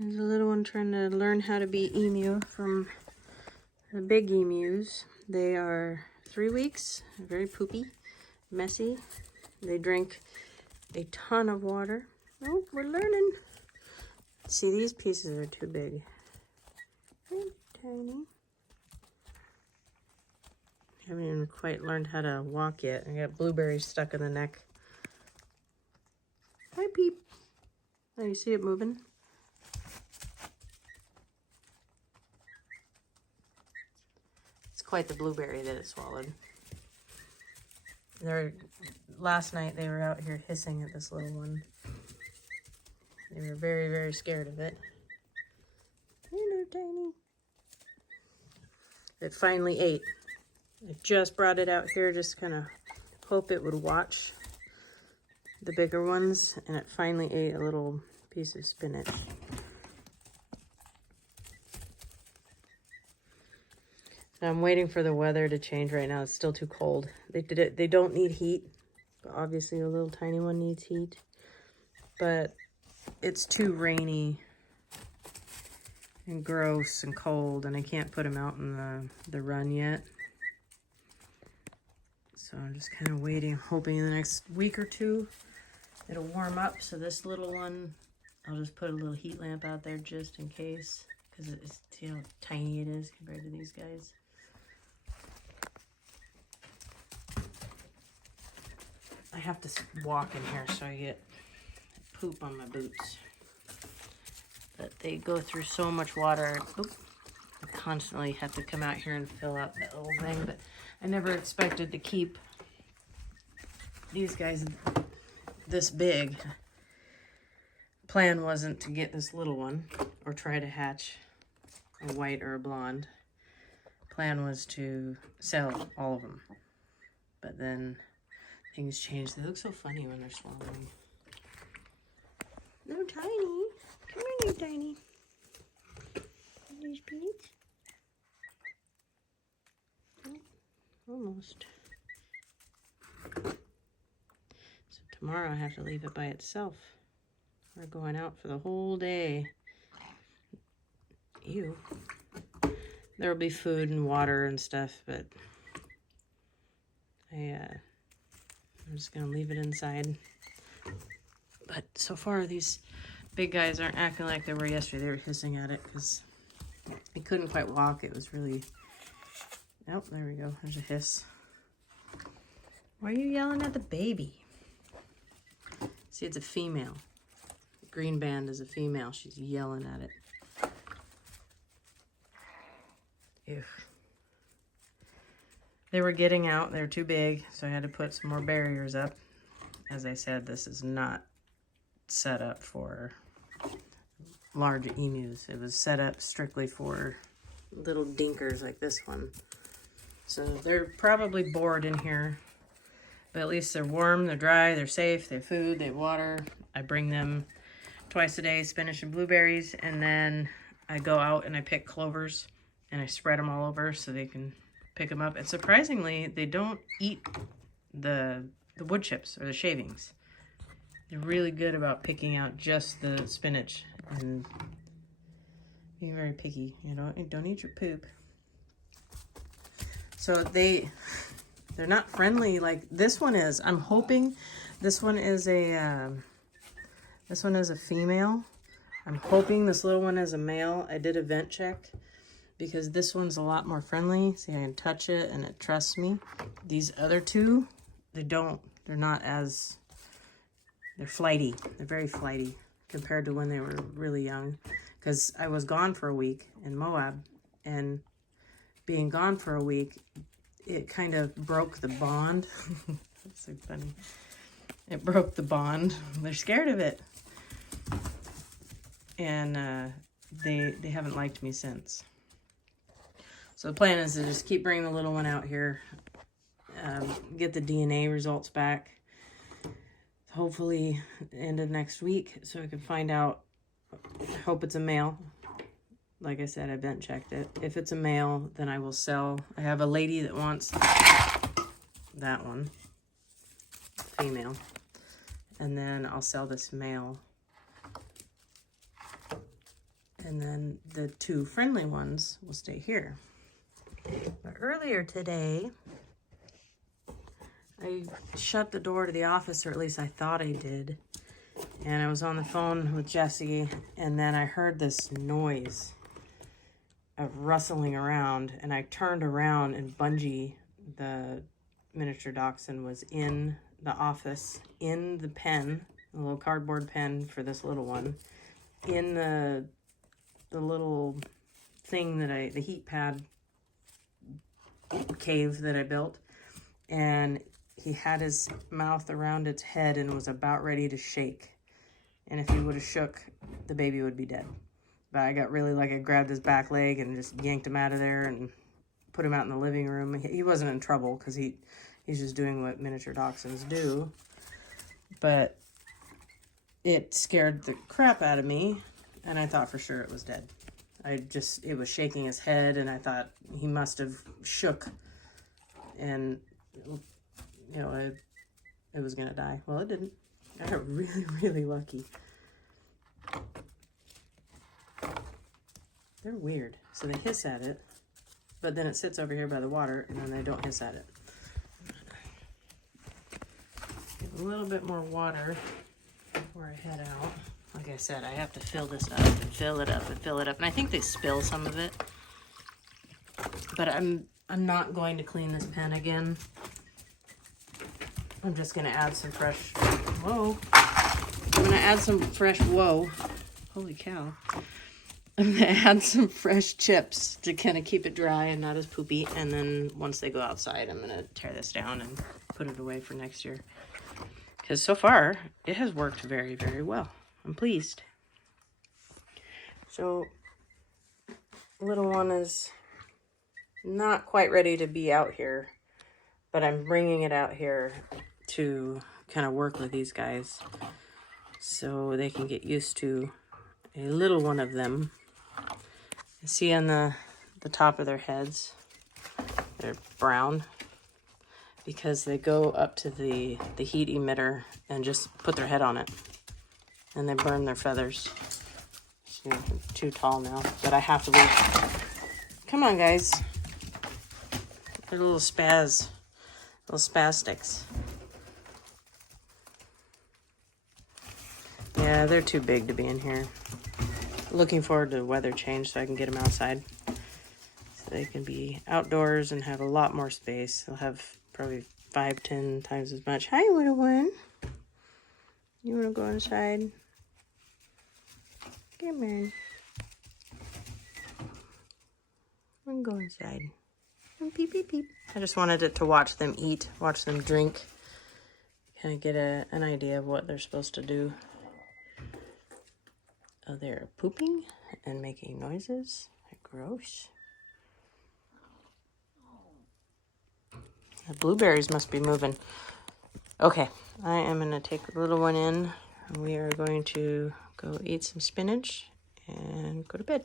There's a little one trying to learn how to be emu from the big emus. They are 3 weeks, very poopy, messy. They drink a ton of water. Oh, we're learning. See, these pieces are too big. They're tiny. Haven't even quite learned how to walk yet. I got blueberries stuck in the neck. Hi, Peep. Oh, you see it moving? It's quite the blueberry that it swallowed. Last night they were out here hissing at this little one. They were very, very scared of it. Hello, tiny. It finally ate. I just brought it out here, just kind of hope it would watch the bigger ones, and it finally ate a little piece of spinach. So I'm waiting for the weather to change right now. It's still too cold. They don't need heat, but obviously a little tiny one needs heat. But it's too rainy and gross and cold, and I can't put them out in the run yet. So I'm just kind of waiting, hoping in the next week or two it'll warm up. So this little one, I'll just put a little heat lamp out there just in case, because it's, see how tiny it is compared to these guys. I have to walk in here so I get poop on my boots. But they go through so much water. Oop, I constantly have to come out here and fill up that little thing. But I never expected to keep these guys this big. Plan wasn't to get this little one or try to hatch a white or a blonde. Plan was to sell all of them. But then things changed. They look so funny when they're swallowing. They're tiny. Come here, you tiny. These beads. Oh, almost. So tomorrow I have to leave it by itself. We're going out for the whole day. Ew. There will be food and water and stuff, but I'm just gonna leave it inside. But so far these big guys aren't acting like they were yesterday. They were hissing at it because they couldn't quite walk. It was really, oh, there we go. There's a hiss. Why are you yelling at the baby? See, it's a female. The green band is a female. She's yelling at it. Ew. They were getting out. They were too big, so I had to put some more barriers up. As I said, this is not set up for large emus. It was set up strictly for little dinkers like this one. So they're probably bored in here, but at least they're warm, they're dry, they're safe, they have food, they have water. I bring them twice a day, spinach and blueberries, and then I go out and I pick clovers and I spread them all over so they can pick them up. And surprisingly, they don't eat the wood chips or the shavings. They're really good about picking out just the spinach and being very picky. You know, don't eat your poop. So they're not friendly like this one is. I'm hoping this one is a female. I'm hoping this little one is a male. I did a vent check because this one's a lot more friendly. See, I can touch it and it trusts me. These other two, they're not as, they're flighty. They're very flighty compared to when they were really young. Because I was gone for a week in Moab, and being gone for a week, it kind of broke the bond. That's so funny. It broke the bond. They're scared of it. And they haven't liked me since. So the plan is to just keep bringing the little one out here, get the DNA results back, hopefully end of next week, so I can find out. I hope it's a male. Like I said, I vent checked it. If it's a male, then I will sell. I have a lady that wants that one, female, and then I'll sell this male. And then the 2 friendly ones will stay here. But earlier today, I shut the door to the office, or at least I thought I did. And I was on the phone with Jessie, and then I heard this noise of rustling around, and I turned around, and Bungie, the miniature dachshund, was in the office, in the pen, a little cardboard pen for this little one, in the little thing that the heat pad cave that I built, and he had his mouth around its head and was about ready to shake. And if he would have shook, the baby would be dead. But I got really lucky. I grabbed his back leg and just yanked him out of there and put him out in the living room. He wasn't in trouble because he's just doing what miniature dachshunds do. But it scared the crap out of me, and I thought for sure it was dead. It was shaking his head, and I thought he must have shook, and, you know, it was gonna die. Well, it didn't. I got really, really lucky. They're weird. So they hiss at it, but then it sits over here by the water, and then they don't hiss at it. Get a little bit more water before I head out. Like I said, I have to fill this up and fill it up and fill it up. And I think they spill some of it. But I'm not going to clean this pen again. I'm just going to add some fresh... Whoa. I'm going to add some fresh... Whoa. Holy cow. I'm going to add some fresh chips to kind of keep it dry and not as poopy. And then once they go outside, I'm going to tear this down and put it away for next year. Because so far, it has worked very, very well. I'm pleased. So, little one is not quite ready to be out here, but I'm bringing it out here to kind of work with these guys so they can get used to a little one of them. You see on the top of their heads, they're brown because they go up to the heat emitter and just put their head on it. And they burn their feathers. See, I'm too tall now, but I have to leave. Come on, guys. They're little spastics. Yeah, they're too big to be in here. Looking forward to the weather change so I can get them outside. So they can be outdoors and have a lot more space. They'll have probably 5-10 times as much. Hi, little one. You want to go inside? Come on. I'm going inside. Peep, peep, peep. I just wanted it to watch them eat, watch them drink. Kind of get an idea of what they're supposed to do. Oh, they're pooping and making noises. They're gross. The blueberries must be moving. Okay, I am going to take the little one in. We are going to go eat some spinach and go to bed.